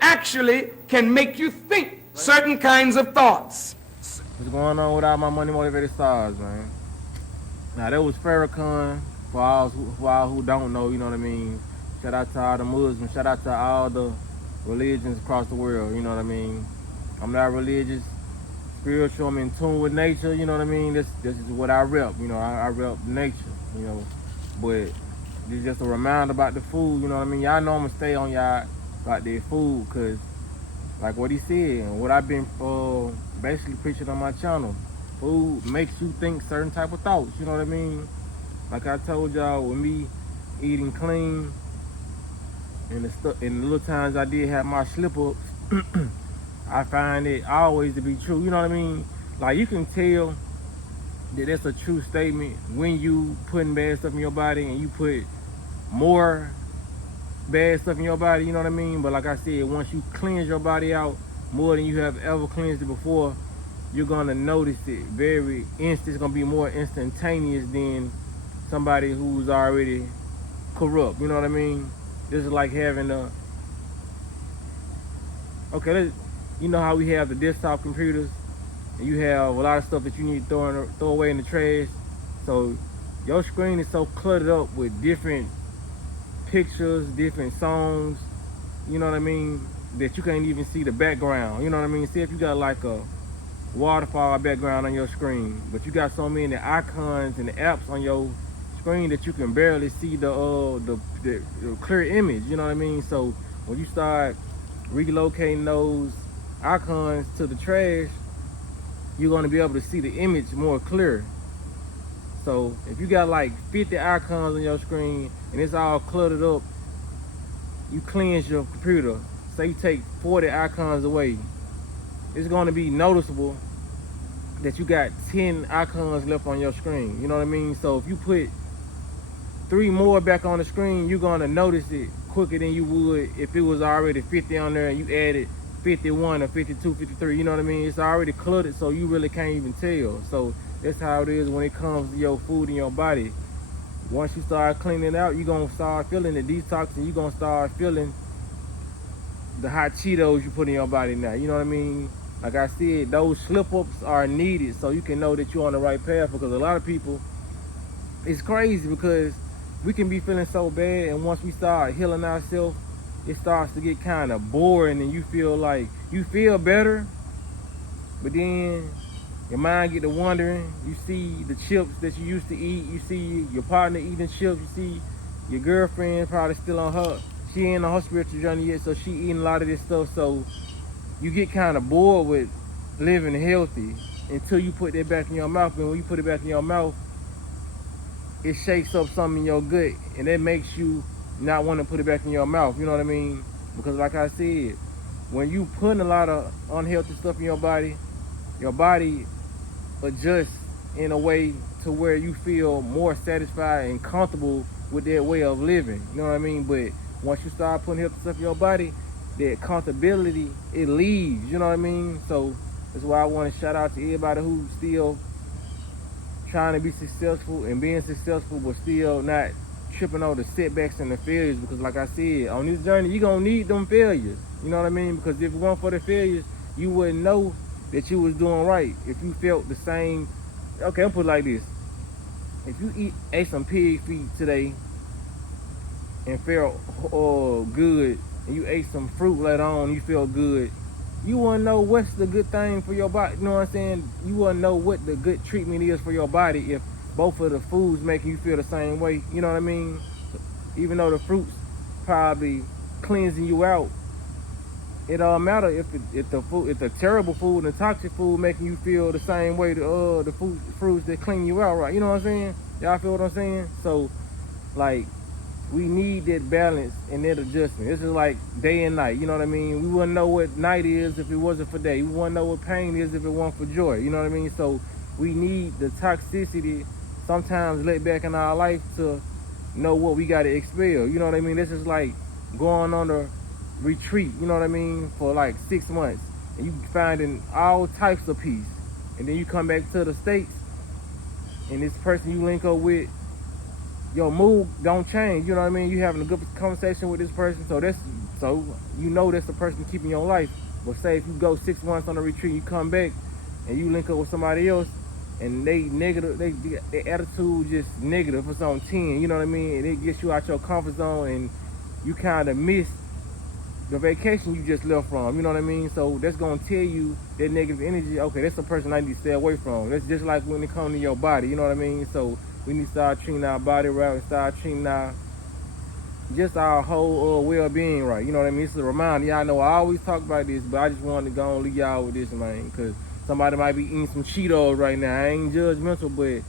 actually can make you think certain kinds of thoughts. What's going on with all my money motivated stars, man? Now that was Farrakhan for all who don't know, you know what I mean? Shout out to all the Muslims, shout out to all the religions across the world, you know what I mean? I'm not religious, spiritual, I'm in tune with nature, you know what I mean? This is what I rep, you know, I rep nature, you know. But it's just a reminder about the food, you know what I mean? Y'all know I'm gonna stay on y'all about their food, cause like what he said and what I've been basically preaching on my channel. Food makes you think certain type of thoughts, you know what I mean? Like I told y'all, with me eating clean and the little times I did have my slip ups, I find it always to be true, you know what I mean? Like you can tell that that's a true statement when you putting bad stuff in your body and you put more bad stuff in your body, you know what I mean? But like I said, once you cleanse your body out more than you have ever cleansed it before, you're gonna notice it very instant. It's gonna be more instantaneous than somebody who's already corrupt. You know what I mean? This is like having a okay. You know how we have the desktop computers, and you have a lot of stuff that you need to throw away in the trash. So your screen is so cluttered up with different pictures, different songs. You know what I mean? That you can't even see the background. You know what I mean? See if you got like a waterfall background on your screen, but you got so many icons and apps on your screen that you can barely see the clear image. You know what I mean? So when you start relocating those icons to the trash, you're going to be able to see the image more clear. So if you got like 50 icons on your screen and it's all cluttered up, you cleanse your computer. Say you take 40 icons away, it's going to be noticeable that you got 10 icons left on your screen. You know what I mean? So if you put 3 more back on the screen, you're gonna notice it quicker than you would if it was already 50 on there and you added 51 or 52, 53. You know what I mean? It's already cluttered, so you really can't even tell. So that's how it is when it comes to your food in your body. Once you start cleaning it out, you're gonna start feeling the detox, and you're gonna start feeling the hot Cheetos you put in your body now. You know what I mean? Like I said, those slip-ups are needed so you can know that you're on the right path, because a lot of people, it's crazy because we can be feeling so bad, and once we start healing ourselves, it starts to get kind of boring, and you feel like you feel better, but then your mind get to wondering. You see the chips that you used to eat, you see your partner eating chips, you see your girlfriend probably still on her, she ain't on her spiritual journey yet, so she eating a lot of this stuff. So you get kind of bored with living healthy until you put that back in your mouth. And when you put it back in your mouth, it shakes up something in your gut, and that makes you not want to put it back in your mouth. You know what I mean? Because like I said, when you putting a lot of unhealthy stuff in your body adjusts in a way to where you feel more satisfied and comfortable with that way of living. You know what I mean? But once you start putting healthy stuff in your body, that comfortability, it leaves. You know what I mean? So that's why I want to shout out to everybody who's still trying to be successful and being successful, but still not tripping over the setbacks and the failures. Because like I said, on this journey, you're going to need them failures. You know what I mean? Because if it weren't for the failures, you wouldn't know that you was doing right. If you felt the same, okay, I'll put it like this. If you ate some pig feet today and felt good, and you ate some fruit later on, you feel good, you wouldn't know what's the good thing for your body. You know what I'm saying? You wouldn't know what the good treatment is for your body if both of the foods making you feel the same way. You know what I mean? Even though the fruits probably cleansing you out, it don't matter if the terrible food and the toxic food making you feel the same way. The fruits that clean you out, right? You know what I'm saying? Y'all feel what I'm saying? So like, we need that balance and that adjustment. This is like day and night, you know what I mean? We wouldn't know what night is if it wasn't for day. We wouldn't know what pain is if it wasn't for joy, you know what I mean? So we need the toxicity sometimes let back in our life to know what we got to expel, you know what I mean? This is like going on a retreat, you know what I mean, for like 6 months, and you finding all types of peace, and then you come back to the States, and this person you link up with, your mood don't change. You know what I mean? You having a good conversation with this person, so that's So you know that's the person keeping your life. But say if you go 6 months on a retreat, you come back and you link up with somebody else and they negative, their attitude just negative, it's on 10, you know what I mean? And it gets you out your comfort zone and you kind of miss the vacation you just left from, you know what I mean? So that's gonna tell you that negative energy, okay, that's the person I need to stay away from. That's just like when it comes to your body, you know what I mean? So we need to start treating our body right and start treating just our whole well-being right, you know what I mean? It's a reminder. Y'all know I always talk about this, but I just wanted to go and leave y'all with this, man, because somebody might be eating some Cheetos right now. I ain't judgmental, but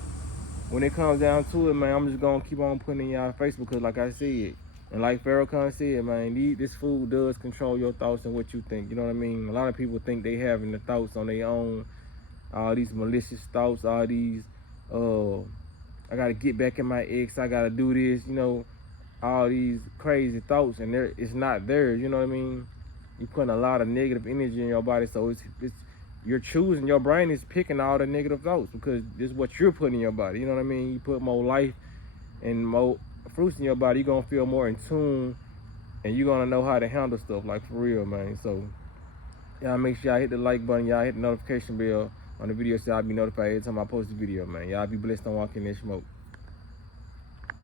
when it comes down to it, man, I'm just gonna keep on putting in y'all face because, like I said, and like Farrakhan said, man, this food does control your thoughts and what you think. You know what I mean? A lot of people think they having the thoughts on their own, all these malicious thoughts, all these, I gotta get back at my ex, I gotta do this, you know, all these crazy thoughts, and it's not there. You know what I mean? You're putting a lot of negative energy in your body, so it's you're choosing. Your brain is picking all the negative thoughts because this is what you're putting in your body. You know what I mean? You put more life and more fruits in your body, you're gonna feel more in tune, and you're gonna know how to handle stuff, like for real, man. So y'all make sure y'all hit the like button, y'all hit the notification bell on the video so y'all be notified every time I post a video, man. Y'all be blessed on walking in smoke.